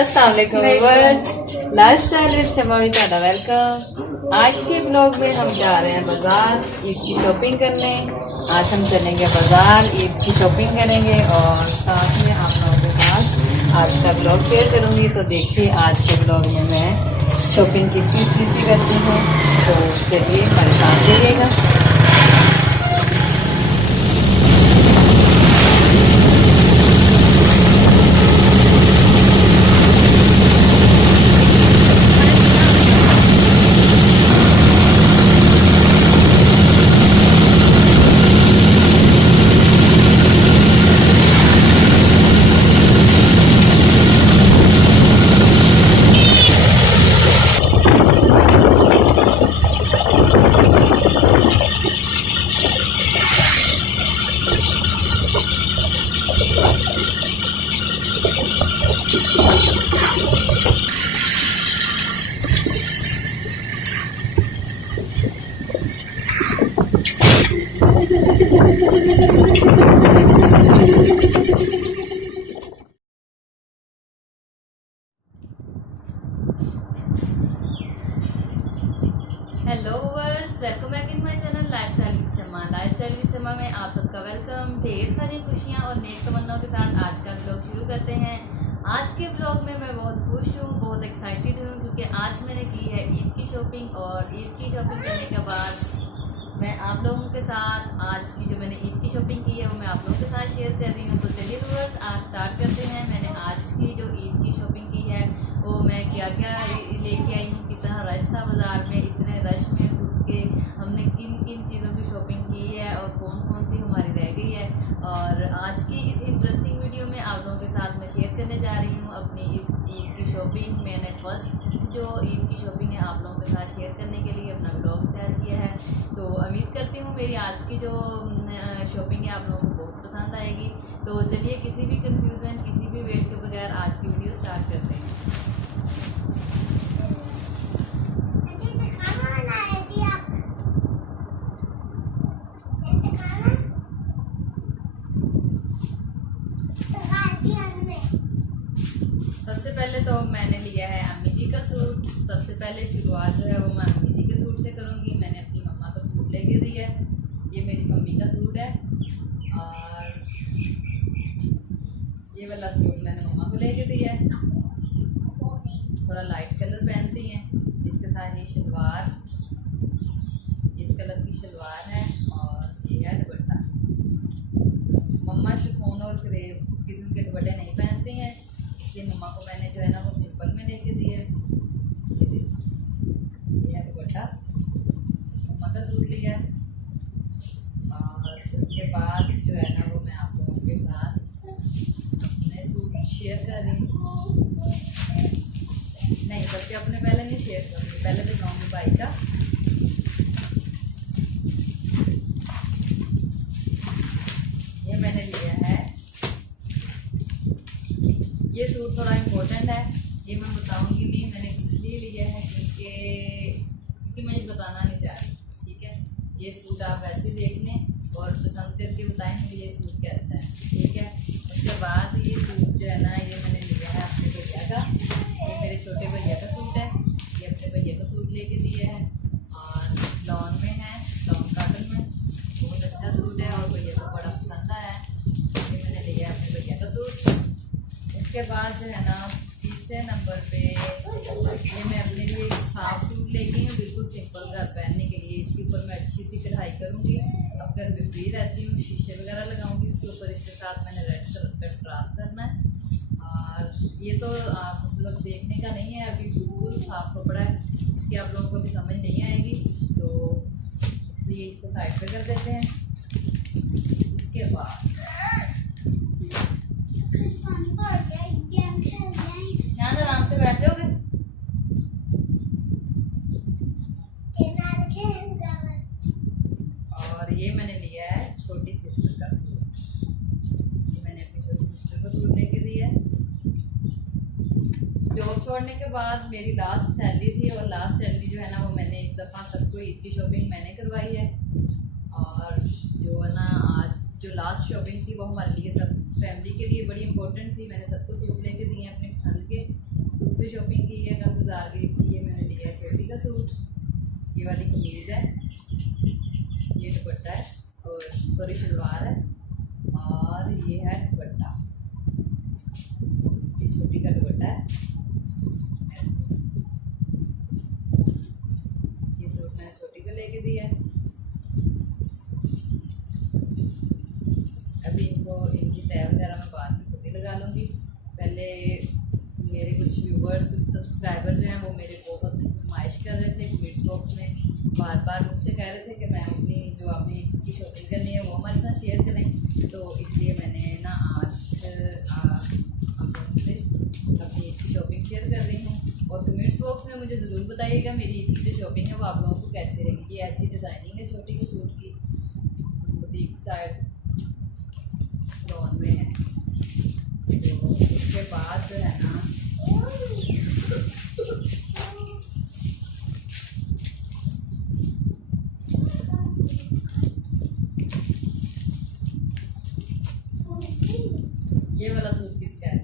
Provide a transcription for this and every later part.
अस्सलाम वालेकुम viewers, lifestyle with Shama में ਤੁਹਾਡਾ वेलकम। आज के ब्लॉग में हम जा रहे हैं बाजार ईद की शॉपिंग करने। आज हम चलेंगे बाजार, ईद की शॉपिंग करेंगे और साथ में आप लोगों के साथ आज का ब्लॉग शेयर करूंगी। तो देखिए आज के ब्लॉग में मैं शॉपिंग किस किस चीज़ की करती हूँ, तो चलिए हमारे साथ चलिएगा। Hello viewers, welcome back in my channel lifestyle with Shama. Lifestyle with Shama में आप सबका वेलकम। ढेर सारी खुशियाँ और नेक तमन्नाओं के साथ आज का ब्लॉग शुरू करते हैं। आज के ब्लॉग में मैं बहुत खुश हूँ, बहुत एक्साइटेड हूँ क्योंकि आज मैंने की है ईद की शॉपिंग और ईद की शॉपिंग करने के बाद मैं आप लोगों के साथ आज की जो मैंने ईद की शॉपिंग की है वो मैं आप लोगों के साथ शेयर कर रही हूँ। तो चलिए व्यूअर्स आज स्टार्ट करते हैं। मैंने आज की जो ईद की शॉपिंग की है वो मैं क्या क्या लेके आई हूँ, कितना रश था बाज़ार में, इतने रश में उसके हमने किन किन चीज़ों की शॉपिंग की है और कौन कौन सी हमारी रह गई है। और आज की इस इंटरेस्टिंग वीडियो में आप लोगों के साथ मैं शेयर करने जा रही हूँ अपनी इस ईद की शॉपिंग। मैंने फर्स्ट जो ईद की शॉपिंग है आप लोगों के साथ शेयर करने के लिए अपना ब्लॉग स्टार्ट किया है। तो उम्मीद करती हूँ मेरी आज की जो शॉपिंग है आप लोगों को बहुत पसंद आएगी। तो चलिए किसी भी कंफ्यूजन किसी भी वेट के बगैर आज की वीडियो स्टार्ट करते हैं। सबसे पहले तो मैंने लिया है अम्मी जी का सूट। सबसे पहले शुरुआत जो है वो मैं अम्मी जी के सूट से करूँगी। मैंने अपनी मम्मा का सूट लेके दी है, ये मेरी मम्मी का सूट है और ये वाला सूट मैंने मम्मा को लेके दिया है। थोड़ा लाइट कलर पहनती हैं, इसके साथ ये शलवार, इस कलर की शलवार है और ये है दुपट्टा। मम्मा शिफॉन और क्रेप किस्म के दुपट्टे नहीं पहनती हैं, इसलिए मम्मा को मैंने जो है ना वो सिंपल में लेके दिए। ये है दुपट्टा, मम्मा का सूट लिया है। और उसके बाद जो है ना वो मैं आप लोगों के साथ अपने सूट शेयर कर रही हूँ। नहीं, सबसे अपने पहले नहीं शेयर करूँगी, पहले दिखाऊँगी भाई का। ये मैंने लिया है, ये सूट थोड़ा इम्पोर्टेंट है, ये मैं बताऊंगी नहीं मैंने इसलिए लिया है क्योंकि मैं ये बताना नहीं चाह रही। ठीक है, ये सूट आप वैसे देख लें और पसंद करके बताएं मुझे ये सूट कैसा है। ठीक है, उसके बाद ये सूट जो है ना ये मैंने लिया है अपने भैया का। ये मेरे छोटे भैया का सूट है, ये अपने भैया का सूट लेके दिया है और लॉन में है, लॉन कॉटन में। बहुत अच्छा सूट है और भैया को बड़ा पसंद आया है, ये मैंने लिया है अपने भैया का सूट। इसके बाद जो है ना तीसरे नंबर पे ये मैं अपने लिए एक साफ सूट लेके हूँ, बिल्कुल सिंपल घर पहनने के लिए। इसके ऊपर मैं अच्छी सी कढ़ाई करूँगी। अब घर में फ्री रहती हूँ, शीशे वगैरह लगाऊंगी इसके ऊपर। इसके साथ मैंने रेड कलर का ट्रास करना है और ये तो आप मतलब देखने का नहीं है, अभी बिल्कुल साफ कपड़ा है, इसकी आप लोगों को भी समझ नहीं आएगी, तो इसलिए इसको साइड पे कर देते हैं। इसके बाद आराम से बैठे होगे। और ये मैंने लिया है छोटी सिस्टर का सूट, ये मैंने अपनी छोटी सिस्टर को सूट लेके दिया है। जॉब छोड़ने के बाद मेरी लास्ट सैलरी थी और लास्ट सैलरी जो है ना वो मैंने इस दफ़ा सबको ईद की शॉपिंग मैंने करवाई है। और जो है ना आज जो लास्ट शॉपिंग थी वो हमारे लिए सब फैमिली के लिए बड़ी इंपॉर्टेंट थी। मैंने सबको सूट लेके दिए अपनी पसंद के का सूट, ये वाली कमीज है, ये दुपट्टा है और सॉरी शलवार है, और ये है दुपट्टा, ये छोटी का दुपट्टा है ऐसे। ये सूट मैंने छोटी को लेके दिया है। अभी इनको इनकी तय वगैरह मैं बाद में खुद ही लगा लूँगी। पहले मेरे कुछ व्यूवर्स, कुछ सब्सक्राइबर जो हैं वो मेरे बहुत फरमाइश कर रहे थे कमेंट्स बॉक्स में, बार बार मुझसे कह रहे थे कि मैं अपनी जो आपने ईद की शॉपिंग करनी है वो हमारे साथ शेयर करें। तो इसलिए मैंने ना आज आप लोगों से अपनी ईद की शॉपिंग शेयर कर रही हूँ। और कमेंट्स बॉक्स में मुझे ज़रूर बताइएगा मेरी ईद की जो शॉपिंग है वो आप लोगों को कैसी रहेगी। ये ऐसी डिज़ाइनिंग है छोटी की सूट की, बुटीक स्टाइल लॉन में है। तो उसके बाद जो है ना ये वाला सूट किसका है,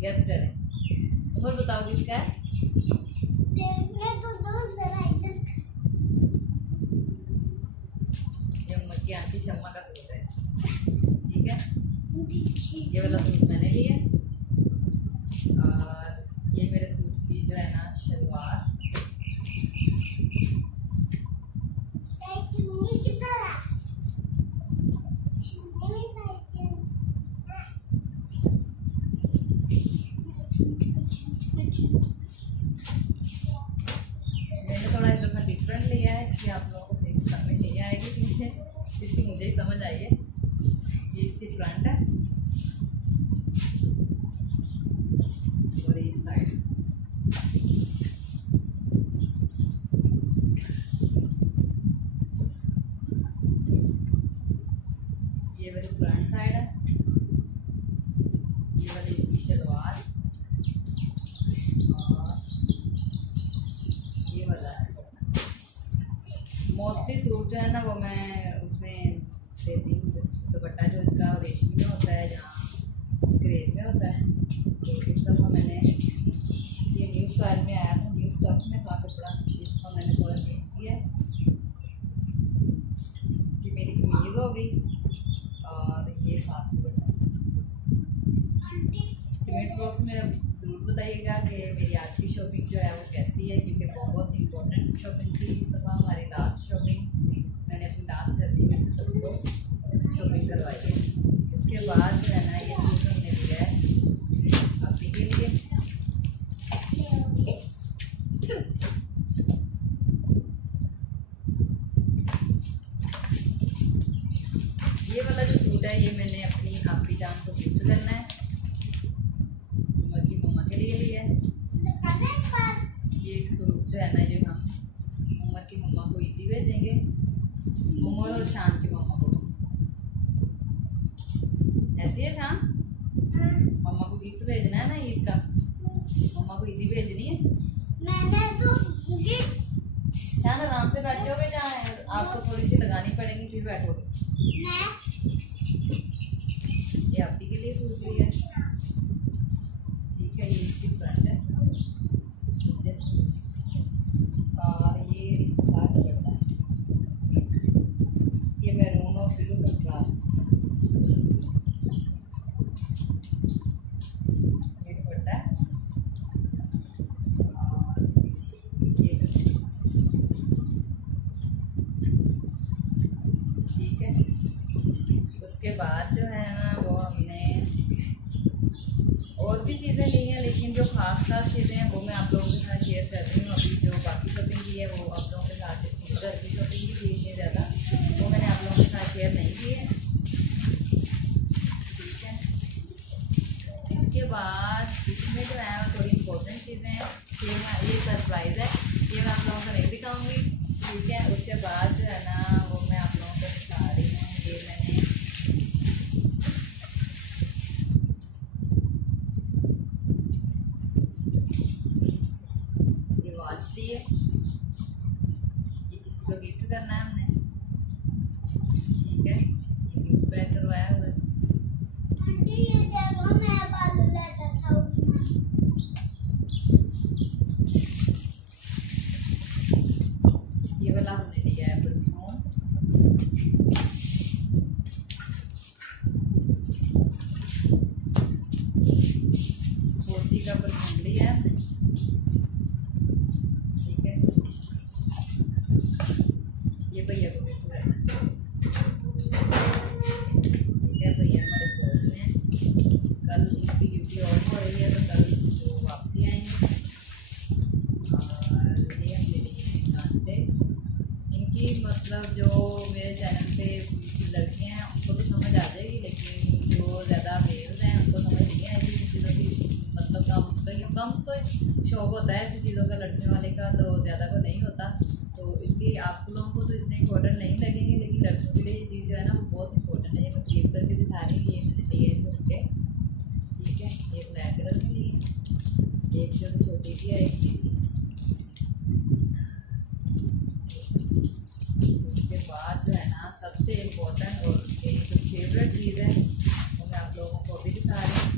गैस करें। उमर बताओ किसका है। ये उमर की आंटी शम्मा का सूट है, ठीक है। ये वाला सूट मैंने लिया और ये मेरे सूट की जो है ना शलवार, मैंने थोड़ा इस दफ़ा डिफरेंट लिया है, इसलिए आप लोगों को सही से समझ नहीं आएगी क्योंकि इसकी मुझे ही समझ आई है। ये इसकी फ्रंट है और ये साइड, ये वाली फ्रंट साइड है, ये वाली इसकी शलवार और ये वाला है। मोस्टली सूट जो है ना वो मैं उसमें देती हूँ, दुपट्टा जो इसका रेशमी में होता है, जहाँ क्रेप में होता है। तो इस दफ़ा मैंने ये न्यू स्टाइल में आया था, न्यू स्टफ में था कपड़ा, इस दफ़ा मैंने थोड़ा चेंज किया है कि मेरी कमीज़ हो गई और ये साथ दुपट्टा। कमेंट्स बॉक्स में ज़रूर बताइएगा कि मेरी आज की शॉपिंग जो है वो कैसी है, क्योंकि बहुत इंपॉर्टेंट शॉपिंग थी इस दफ़ा, हमारी लास्ट शॉपिंग। मैंने अपनी लास्ट सर्दी में से सबको शॉपिंग करवाई है। उसके बाद जो है ना ये सूट हमने लिया है अभी के लिए। ये वाला जो सूट है ये मैंने अपनी आपकी जान को गिफ्ट करना है, उमर की मम्मा के लिए लिया है। ये सूट जो है ना ये हम उमर की मम्मा को ईदी भेजेंगे, उमर और शान की मम्मा को। ऐसी है शान, मम्मा को गिफ्ट भेजना है ना ईद का, मम्मा को ईदी भेजनी है। मैंने तो शान आराम से बैठोगे, जहाँ आपको थोड़ी सी लगानी पड़ेगी फिर बैठोगे। ये आप ही के लिए सूट लिया है, ठीक है। ये इसकी फ्रंट है जैसे, और ये इसके साथ दुपट्टा है, ये मैरून और ब्लू कंट्रास्ट। ये दुपट्टा है और ये कमीज, ठीक है। उसके बाद जो है ना वो हमने और भी चीज़ें ली हैं, लेकिन जो खास चीज़ें हैं वो मैं आप लोगों के साथ शेयर कर रही हूँ। अभी जो बाकी शॉपिंग की है वो आप लोगों के साथ, घर की शॉपिंग की इतनी ज़्यादा वो मैंने आप लोगों के साथ शेयर नहीं की है, ठीक है। इसके बाद इसमें जो है थोड़ी इंपॉर्टेंट चीज़ें हैं, ये सरप्राइज़ है, ये मैं आप लोगों को नहीं दिखाऊँगी, ठीक है। उसके बाद जो है ना वो मैं आप लोगों को दिखा रही हूँ। ये मैंने वॉच ली है, ये किसी को गिफ्ट करना है हमने, ठीक है। ये गिफ्ट पैक करवाया हुआ है। ये देखो मैं बालू लेता था उसमें। का परफ्यूम लिया है, ठीक है। ये भैया को गिफ्ट करना है, ठीक है। भैया हमारे पहुँच में हैं, कल इनकी ड्यूटी ऑफ हो रही है तो कल वो वापसी आएंगे। और ये हम ले लिए हैं कांटे। इनकी मतलब जो मेरे चैनल पे लड़कियां हैं उनको तो समझ आ जाएगी, लेकिन जो ज़्यादा मेल हैं उनको समझ नहीं आएगी इन चीज़ों की। मतलब कम तो शौक होता है ऐसी चीज़ों का लड़कियों वाले का, तो ज़्यादा को नहीं होता। तो इसलिए आप लोगों को तो इतने इम्पोर्टेंट नहीं लगेंगे, लेकिन लड़कों के लिए ये चीज़ जो है ना वो बहुत इंपॉर्टेंट है। ये मैं क्लिप करके दिखा रही हूँ। ये मैंने लिए झुमके, ठीक है। ये ब्लैक कलर में लिए, एक जो छोटी थी और एक थी। उसके बाद जो है ना सबसे इम्पोर्टेंट और मेरी जो फेवरेट चीज़ है वो मैं आप लोगों को भी दिखा रही हूँ।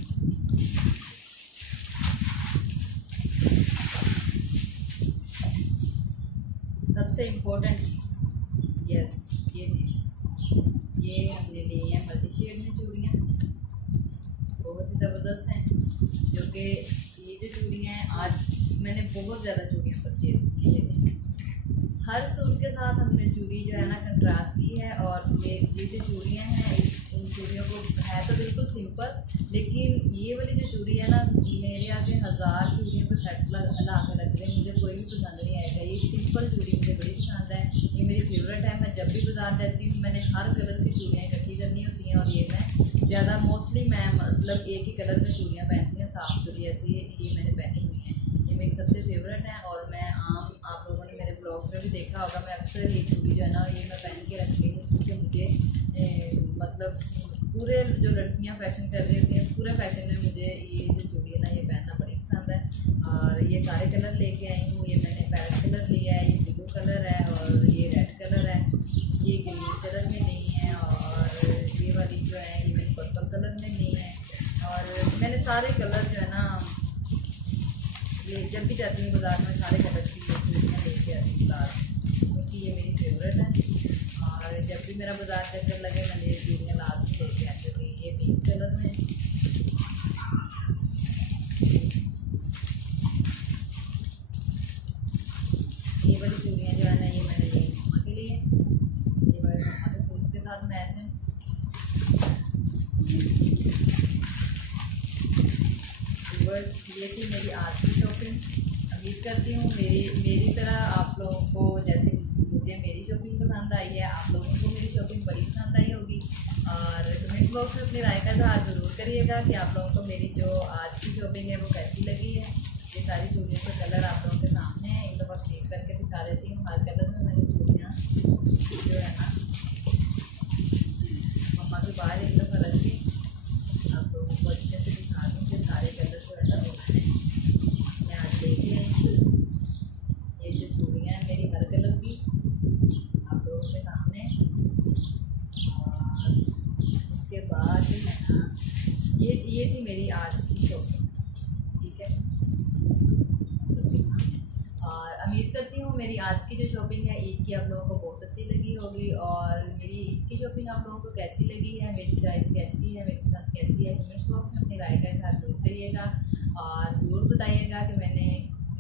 सबसे इम्पोर्टेंट चीज़, यस, ये चीज़, ये हमने ली है मल्टी शेड में चूड़ियाँ, बहुत ही ज़बरदस्त हैं। जो कि ये जो चूड़ियाँ हैं, आज मैंने बहुत ज़्यादा चूड़ियाँ परचेज़ की है। हर सूट के साथ हमने चूड़ी जो है ना कंट्रास्ट की है। और ये जो चूड़ियाँ हैं इन चूड़ियों को है तो बिल्कुल सिंपल, लेकिन ये वाली जो चूड़ी है ना मेरे यहाँ से 1000 चूड़ियों को सेट ला कर रख दें, मुझे कोई भी पसंद नहीं आएगा। ये सिंपल चूड़ी मुझे बड़ी पसंद है, ये मेरी फेवरेट है। मैं जब भी बाजार जाती हूँ मैंने हर कलर की चूड़ियाँ इकट्ठी करनी होती हैं, और ये मैं ज़्यादा मोस्टली मैं मतलब एक ही कलर में चूड़ियाँ पहनती हैं, साफ चूड़ी ऐसी ये मैंने पहनी हुई हैं। ये मेरी सबसे फेवरेट है। और मैं आप लोगों ने मेरे ब्लॉग्स में भी देखा होगा, मैं अक्सर ये चूड़ी जो है ना ये मैं पहन के रखती हूँ, क्योंकि मुझे मतलब पूरे जो लड़कियाँ फैशन कर रही होती हैं पूरे फैशन में मुझे ये जो चूड़ी है ना ये पहनना बड़ी पसंद है। और ये सारे कलर लेके आई हूँ। ये मैंने पैरेट कलर लिया है, ये ब्लू कलर है, और ये रेड कलर है, ये ग्रीन कलर में नहीं है, और ये वाली जो है ये मैंने पर्पल कलर में नहीं है। और मैंने सारे कलर जो है ना ये जब भी जाती हूँ बाज़ार में सारे कलर की चूड़ियाँ लेके आती हूँ बाजार, क्योंकि ये मेरी फेवरेट है। और जब भी मेरा बाज़ार चक्कर लगे मैंने ये चूड़ियाँ लास्ट लेके आती हूँ। ये पिंक कलर में, ये वाली चूड़ियाँ जो है ना ये मैंने ली मम्मा के लिए, ये वाले मम्मा के सूट के साथ मैच है। बस ये थी मेरी आज की शॉपिंग। उम्मीद करती हूँ मेरी तरह आप लोगों को जैसे मुझे मेरी शॉपिंग पसंद आई है, आप लोगों को मेरी शॉपिंग बड़ी पसंद आई होगी। और कमेंट बॉक्स में अपनी राय का इज़हार ज़रूर करिएगा कि आप लोगों को मेरी जो आज की शॉपिंग है वो कैसी लगी है। ये सारी चूड़ियों का कलर आप लोगों के सामने है, एक दफ़ा क्लिक करके दिखा देती हूँ। हर कलर में मैंने चूड़ियाँ जो है ना मम्मा के बाहर एक दफ़ा रख दी, आप लोगों को अच्छे से दिखा दूँ कि सारे कलर जो है ना वो मैं आज लेके आई हूँ। ये जो चूड़ियाँ हैं मेरी हर कलर की आप लोगों के सामने। और उसके बाद जो है ना ये थी मेरी आज की शॉपिंग, ठीक है, आपके सामने। और उम्मीद करती हूँ मेरी आज की जो शॉपिंग है ईद की आप लोगों को बहुत अच्छी लगी होगी। और मेरी ईद की शॉपिंग आप लोगों को कैसी लगी है, मेरी चॉइस कैसी है, मेरी पसंद कैसी है, कमेंट्स बॉक्स में अपनी राय का इज़हार ज़रूर करिएगा। और ज़रूर बताइएगा कि मैंने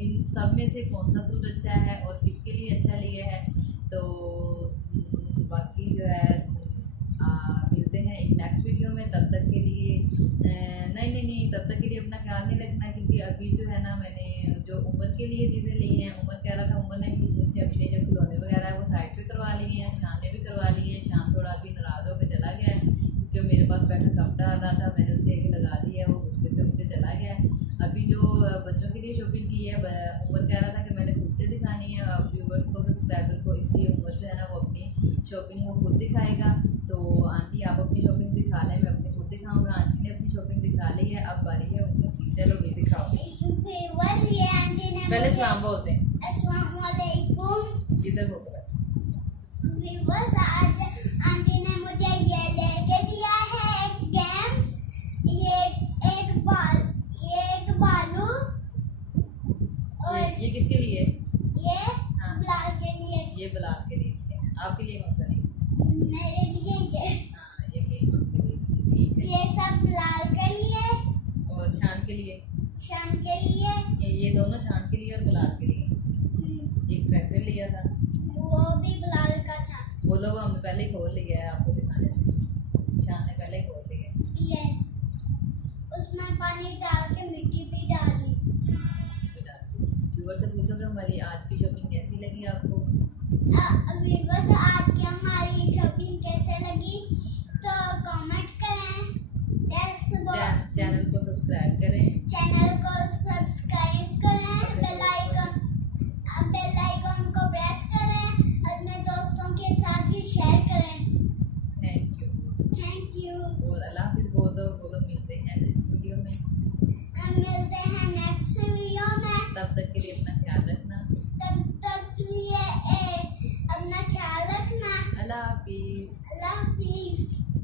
इन सब में से कौन सा सूट अच्छा है और किसके लिए अच्छा लिया है। तो बाकी जो है मिलते हैं एक नेक्स्ट वीडियो में। तब तक के लिए नहीं तब तक के लिए अपना ख्याल नहीं रखना, क्योंकि अभी जो है ना मैंने जो उमर के लिए चीज़ें ली हैं, उमर कह रहा था, उमर ने मुझसे अपने जो खिलौने वगैरह है वो साइड पे करवा लिए हैं, शान ने भी करवा लिए हैं। शान थोड़ा अभी नाराज़ होकर चला गया है, क्योंकि मेरे पास बैठा कपड़ा आ रहा था, मैंने उसके एक लगा दिया, वो गुस्से से उठ के चला गया है। अभी जो बच्चों के लिए शॉपिंग की है उमर कह रहा था कि मैंने खुद से दिखानी है व्यूवर्स को, सब्सक्राइबर को, इसलिए उमर जो है ना वो अपनी शॉपिंग वो खुद दिखाएगा। तो आंटी आप अपनी शॉपिंग दिखा लें, मैं अपनी खुद दिखाऊंगा। आंटी ने अपनी शॉपिंग दिखा ली है, अब बारी है उमर की, चलो भी दिखाओ। पहले सलाम बोलते हैं, अस्सलाम वालेकुम। इधर होकर आज आंटी ने मुझे ये लेके दिया है एक गेम, ये एक बालू, और ये किसके लिए? ये हाँ। बिलाल के लिए, ये बिलाल के लिए, आपके लिए कौन सा नहीं? मेरे लिए ये, हाँ ये गेम आपके लिए, ठीक है। ये सब बिलाल के लिए और शान के लिए? शान के लिए। ये दोनों शान के लिए और बिलाल के लिए। एक ट्रैक्टर लिया था, वो भी बिलाल का था। वो लोग हमने पहले ही खोल लिया है आपको दिखाने से, शान ने पहले ही खोल लिया है। ये उसमें पानी डाल के मिट्टी भी डाली। व्यूअर से पूछोगे हमारी आज की शॉपिंग कैसी लगी आपको? व्यूअर्स, आज की हमारी शॉपिंग कैसे लगी तो कमेंट करें। चैनल को सब्सक्राइब करें, चैनल को सब्सक्राइब करें, बेल आइकन को प्रेस करें, अपने दोस्तों के साथ भी शेयर करें। Thank you. और अल्लाह हाफिज़ बोल दो, मिलते हैं नेक्स्ट वीडियो में। मिलते हैं नेक्स्ट वीडियो में। तब तक के लिए अपना ख्याल रखना। अपना ख्याल रखना। अल्लाह हाफिज़। अल्लाह हाफिज़।